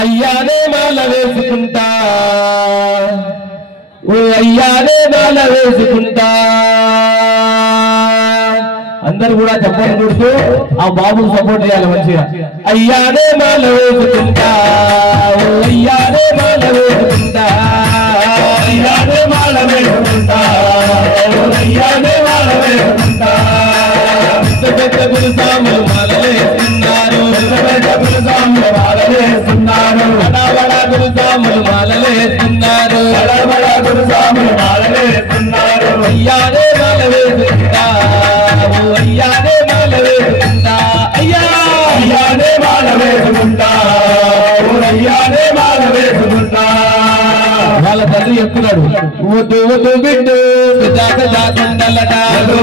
అయ్యానే మాల వేసుకుంటా ఓ అయ్యానే మాల వేసుకుంటా అందరూ కూడా చెప్పని కొడుతూ ఆ బాబుకు సపోర్ట్ చేయాలి మంచిగా. అయ్యానే మాల వేసుకుంటా ఓ అయ్యానే మాల వేసుకుంటా అయ్యానే మాల వేసుకుంటా ఓ అయ్యానే మాల వేసుకుంటా. పెద్ద గురుసాములు మాలలేస్తున్నారు పెద్ద గురుసాములు మాలలేస్తున్నారు బడా గురుసాములు మాలలేస్తున్నారు బడా గురుసాములు మాలలేస్తున్నారు. అయ్యానే మాల వేసుకుంటా ఓ అయ్యానే మాల వేసుకుంటా అయ్యా అయ్యానే మాల వేసుకుంటా ఓ అయ్యానే మాల వేసుకుంటా. వాళ్ళ తండ్రి చెప్తున్నాడు వద్దు వద్దు బిడ్డు పెద్ద పెద్ద కొండలట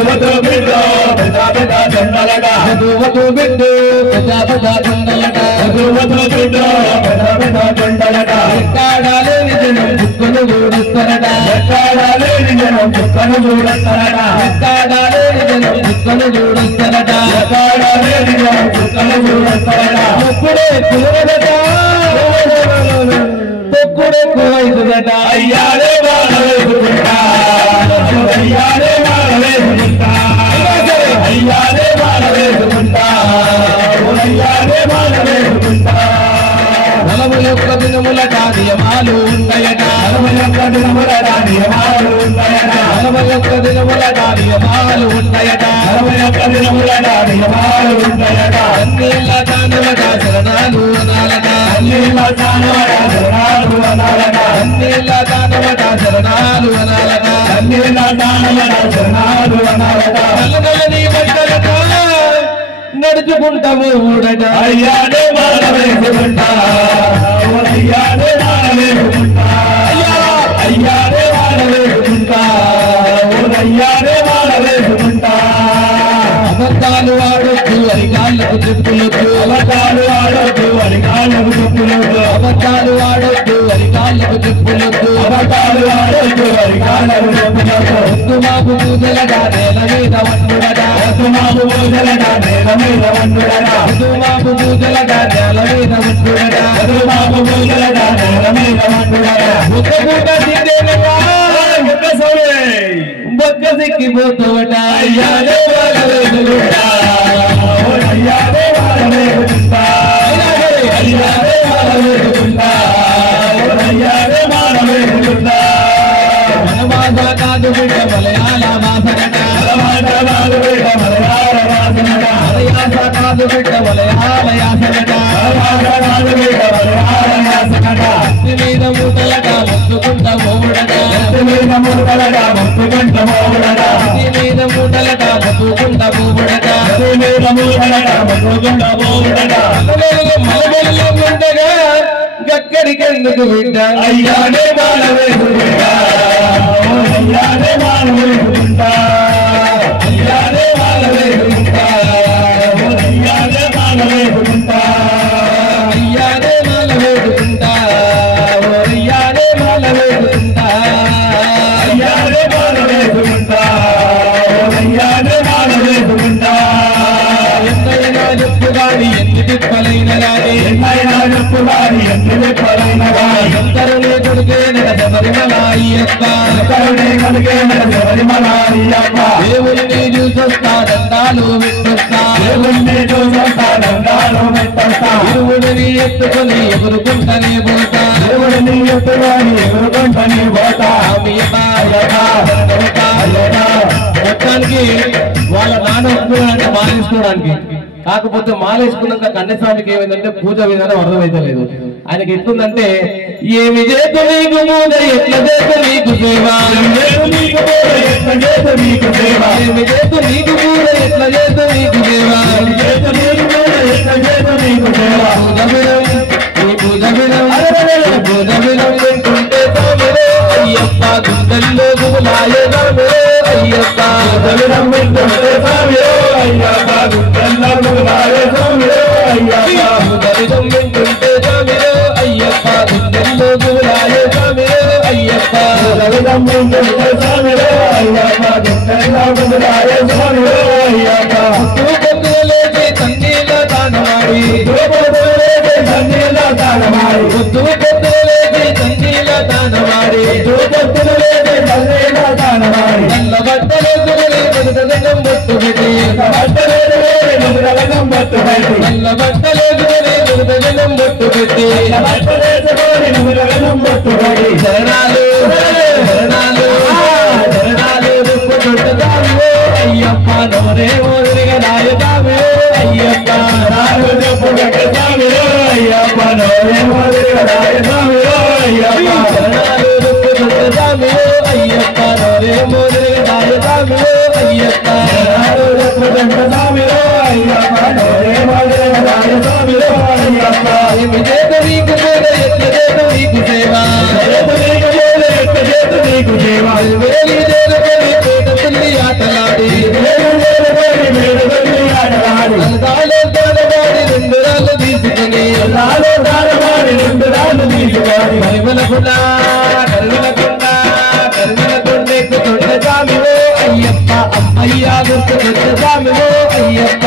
వద్దు బిడ్డు పెద్ద పెద్ద కొండలట వద్దు బిడ్డు పెద్ద పెద్ద కొండలట వద్దు బిడ్డు పెద్ద పెద్ద కొండలట. ఎక్కాడాలే నిజం బుక్కను చూడిస్తారట ఎక్కాడాలే నిజం బుక్కను చూడిస్తారట ఎక్కాడాలే నిజం బుక్కను చూడిస్తారట ఎక్కాడాలే నిజం బుక్కను చూడిస్తారట. ఎప్పుడే చూడదట ఎక్కువైతుందట. అయ్యానే మాల వేసుకుంటా అయ్యానే మాల వేసుకుంటా అయ్యానే మాల వేసుకుంటా అయ్యానే మాల వేసుకుంటా. 41 దినములట నియమాలు ఉంటాయట 41 దినములట నియమాలు ఉంటాయట 41 దినములట నియమాలు ఉంటాయట 41 దినములట నియమాలు ఉంటాయట. అన్నిళ్ళ దానవట శరణాలు అనాలట అన్నిళ్ళ దానవట శరణాలు అనాలట అన్నిళ్ళ దానవట శరణాలు అనాలట అన్నిళ్ళ దానవట శరణాలు అనాలట. నల్లనల్లని బట్టలట నడుచుకుంటాము ఊడట అయ్యానే మాల వేసుకుంటా అయ్యానే మాల వేసుకుంటా అయ్యానే మాల వేసుకుంటా అయ్యానే మాల వేసుకుంటా. అబద్ధాలు ఆడొద్దు అరికాళ్ళకు చెప్పులొద్దు అబద్ధాలు ఆడొద్దు అరికాళ్ళకు చెప్పులొద్దు అబద్ధాలు ఆడొద్దు అరికాళ్ళకు చెప్పులొద్దు అబద్ధాలు ఆడొద్దు అరికాళ్ళకు చెప్పులొద్దు. వద్దు మాపు పూజలగా నేల మీద వండుడట వద్దు మాపు పూజలగా నేల మీద వండుడట వద్దు మాపు పూజలగా నేల మీద వండుడట వద్దు మాపు పూజలగా నేల మీద వండుడట. ఒక్క పూట తింటేనగా ఒక్క సౌరే బొక్క సిక్కిపోతావట అయ్యానే మాల వేసుకుంటా అయ్యానే మాల వేసుకుంటా అయ్యానే మాల వేసుకుంటా అయ్యానే మాల వేసుకుంటా. మనమాస కాదు బిడ్డ మలయాళ మాసనట మనమాస కాదు బిడ్డ మలయాళ మాసనట మలయాస కాదు బిడ్డ మలయాళ యాసనట మనమాస కాదు బిడ్డ మలయాళ యాసనట. మీద మూటలట మొత్తుకుంట మోవుడట మీద మూటలట మొత్తుకుంట మోవుడట మీద మూటలట మొత్తుకుంట మోవుడట మీద మూటలట మొత్తుకుంట మోవుడట. మలమలలో ఉండగా గక్కడికెందుకు బిడ్డ అయ్యానే మాల వేసుకుంటా అయ్యానే మాల వేసుకుంటా అయ్యానే మాల వేసుకుంటా అయ్యానే మాల వేసుకుంటా అయ్యానే మాల వేసుకుంటా అయ్యానే మాల వేసుకుంటా అయ్యానే మాల వేసుకుంటా అయ్యానే మాల వేసుకుంటా. ఎంతైనా చెప్పు గాని ఎన్ని తిప్పలైన గాని ఎంతైనా చెప్పు గాని ఎన్ని తిప్పలైన గాని ఎంతరునే కొడుకే నగ శబరిమల అయ్యప్ప ఎంతరునే కొడుకే నగ శబరిమల అయ్యప్ప. దేవుడిని చూసొస్తా దండాలు పెట్టొస్తా దేవుడిని చూసొస్తా దండాలు పెట్టొస్తా. దేవుడిని ఎత్తుకొని ఎగురుకుంటనే పోతా దేవుడిని ఎత్తుకొని ఎగురుకుంటనే పోతా మొత్తానికి వాళ్ళ నాన్న ఒప్పుకున్నాడంటే మాలేసుకోవడానికి. కాకపోతే మాలేసుకున్నంత కన్యస్వామికి ఏమైందంటే పూజ విధానం అర్థమైతలేదు. ఆయనకి ఎట్లుందంటే ఏమి చేత నీకు పూజ ఎట్ల చేత నీకు సేవ ఏమి చేత నీకు పూజ ఎట్ల చేత నీకు సేవ ఏమి చేత నీకు పూజ ఎట్ల చేత నీకు సేవ ఏమి చేత నీకు పూజ ఎట్ల చేత నీకు సేవ. పూజ వినం పూజ వినం వింటుంటే స్వామిరే అయ్యప్ప గుండెల్లో గుబులాయే స్వామిరే అయ్యప్ప పూజ వినం వింటుంటే స్వామిరే అయ్యప్ప గుండెల్లో గుబులాయే స్వామిరే అయ్యప్ప పూజ వినం వింటుంటే స్వామిరే అయ్యప్ప గుండెల్లో గుబులాయే స్వామిరే అయ్యప్ప పూజ వినం వింటుంటే స్వామిరే అయ్యప్ప గుండెల్లో గుబులాయే స్వామిరే అయ్యప్ప. తూపొద్దులేసి తన్నీల దానవాడి తూపొద్దులేసి తన్నీల దానమాడి పొద్దు పొద్దున లేచి తండ్రిల దానమాడి నల్ల బట్టలేసుకుని మృతగణం బొట్టు పెట్టి నల్ల బట్టలేసుకుని మృతగణం బొట్టు పెట్టి శరణాలు శరణాలు శరణాలు దుఃఖుంటుదాము అయ్యప్ప నోరే ఓరిగా నాయదాము అయ్యప్ప అయ్యప్ప నోరే ఓరిగా నాయదాము అయ్యప్ప శరణాలు దుఃఖుంటుదాము అయ్యప్ప నోరే ఓరిగా నాయదాము అయ్యప్ప శరణాలు దుఃఖుంటుదాము అయ్యప్ప నోరే ఓరిగా నాయదాము అయ్యప్ప ఏమి చేత నీకు సేవ ఎట్ల చేత నీకు సేవ వేలి చేరుకొని పేట తుల్లి ఆటలాడి అల్లాలో దానవాడి రెండు రాళ్ళు తీసుకుని కరివలకుండా కరివలకొండెక్కుతుండ జామివో అయ్యప్ప అమ్మయ్యా గుర్తుకొండ జామివో అయ్యప్ప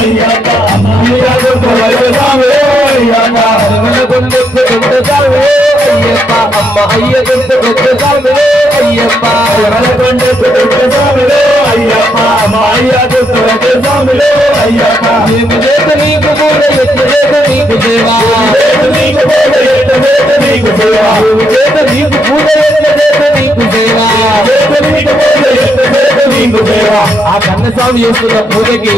అయ్యప్ప అమ్మయ్యా గుర్తుకొండ జామివో అయ్యప్ప కరివలకొండెక్కుతుండ జామివో అయ్యప్ప అమ్మ అయ్య గుర్తుకొండ జామివో అయ్యప్ప కరివలకొండెక్కుతుండ జామివో అయ్యప్ప అమ్మ అయ్య గుర్తుకొండ జామివో అయ్యప్ప ఏమి చేత నీకు కూడా ఎట్ల చేత నీకు సేవా నీకు కూడా ఎట్ల చేత నీకు సేవా చేత నీకు కూడా ఎట్ల చేత నీకు సేవా ఆ కన్నస్వామి చేస్తున్న పూజకి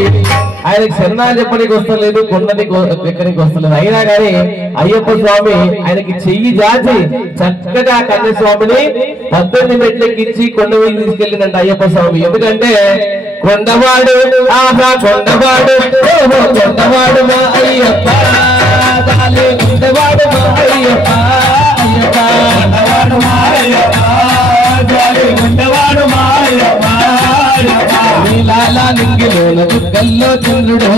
ఆయనకి శరణాలు చెప్పడానికి వస్తలేదు కొండనికి ఎక్కడికి వస్తలేదు అయినా కానీ అయ్యప్ప స్వామి ఆయనకి చెయ్యి జాచి చక్కగా కన్నస్వామిని 18 మెట్లెక్కించి కొండ మీద తీసుకెళ్ళిందంట అయ్యప్ప స్వామి ఎందుకంటే కొండవాడు ఆహా కొండవాడు ఓహో కొండవాడు మా అయ్యప్ప కొండవాడు మా అయ్యప్ప అయ్యప్ప కొండవాడు మా అయ్యప్ప కొండవాడు మా అయ్యప్ప నీలాల నింగిలోన దుఃఖల్లో చంద్రుడు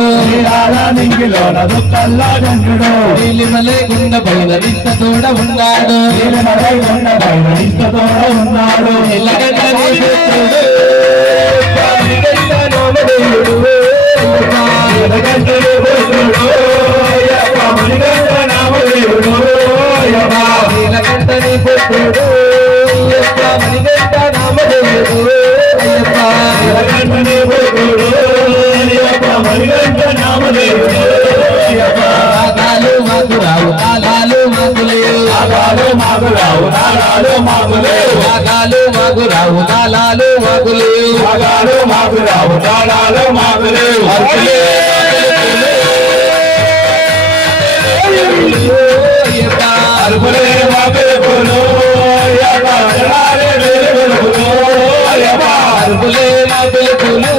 నింగిలోన దుఃఖల్లో చంద్రుడు నీలిమలే గుండ పైన నిత్త తోడ ఉన్నాడు నీలిమలై గుండ పైన నిత్త తోడ ఉన్నాడు నీలగంట నామదేవుడు నీలగంట నామదేవుడు నీలకంఠని పుత్రుడు అయ్యప్ప మణికంఠ నామదేవుడు అయ్యప్ప నీలకంఠని పుత్రుడు అయ్యప్ప మణికంఠ నామదేవుడు అయ్యప్ప ఆగాలు మాకు రావు ఆగాలు మాకు లేవు ఆగాలు మాకు రావు ఆగాలు మాకు లేవు ఆగాలు మాకు రావు ఆగాలు మాకు లేవు ఆగాలు మాకు రావు ఆగాలు మాకు లేవు అరుపులే మాపెలుపులు అయ్యప్ప శరణాలే వెలుగులు అయ్యప్ప అరుపులే మాపెలుపులు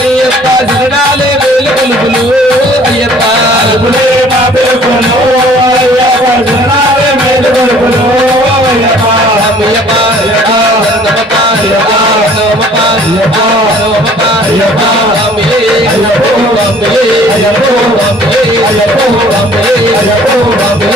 అయ్యప్ప శరణాలే వెలుగులు అయ్యప్ప అరుపులే మాపెలుపులు అయ్యప్ప శరణాలే వెలుగులు అయ్యప్ప అయ్యప్ప నమః అయ్యప్ప నమః అయ్యప్ప నమః అయ్యప్ప అమ్మే అయ్యప్ప అమ్మే అయ్యప్ప అమ్మే అయ్యప్ప అమ్మే అయ్యప్ప అమ్మే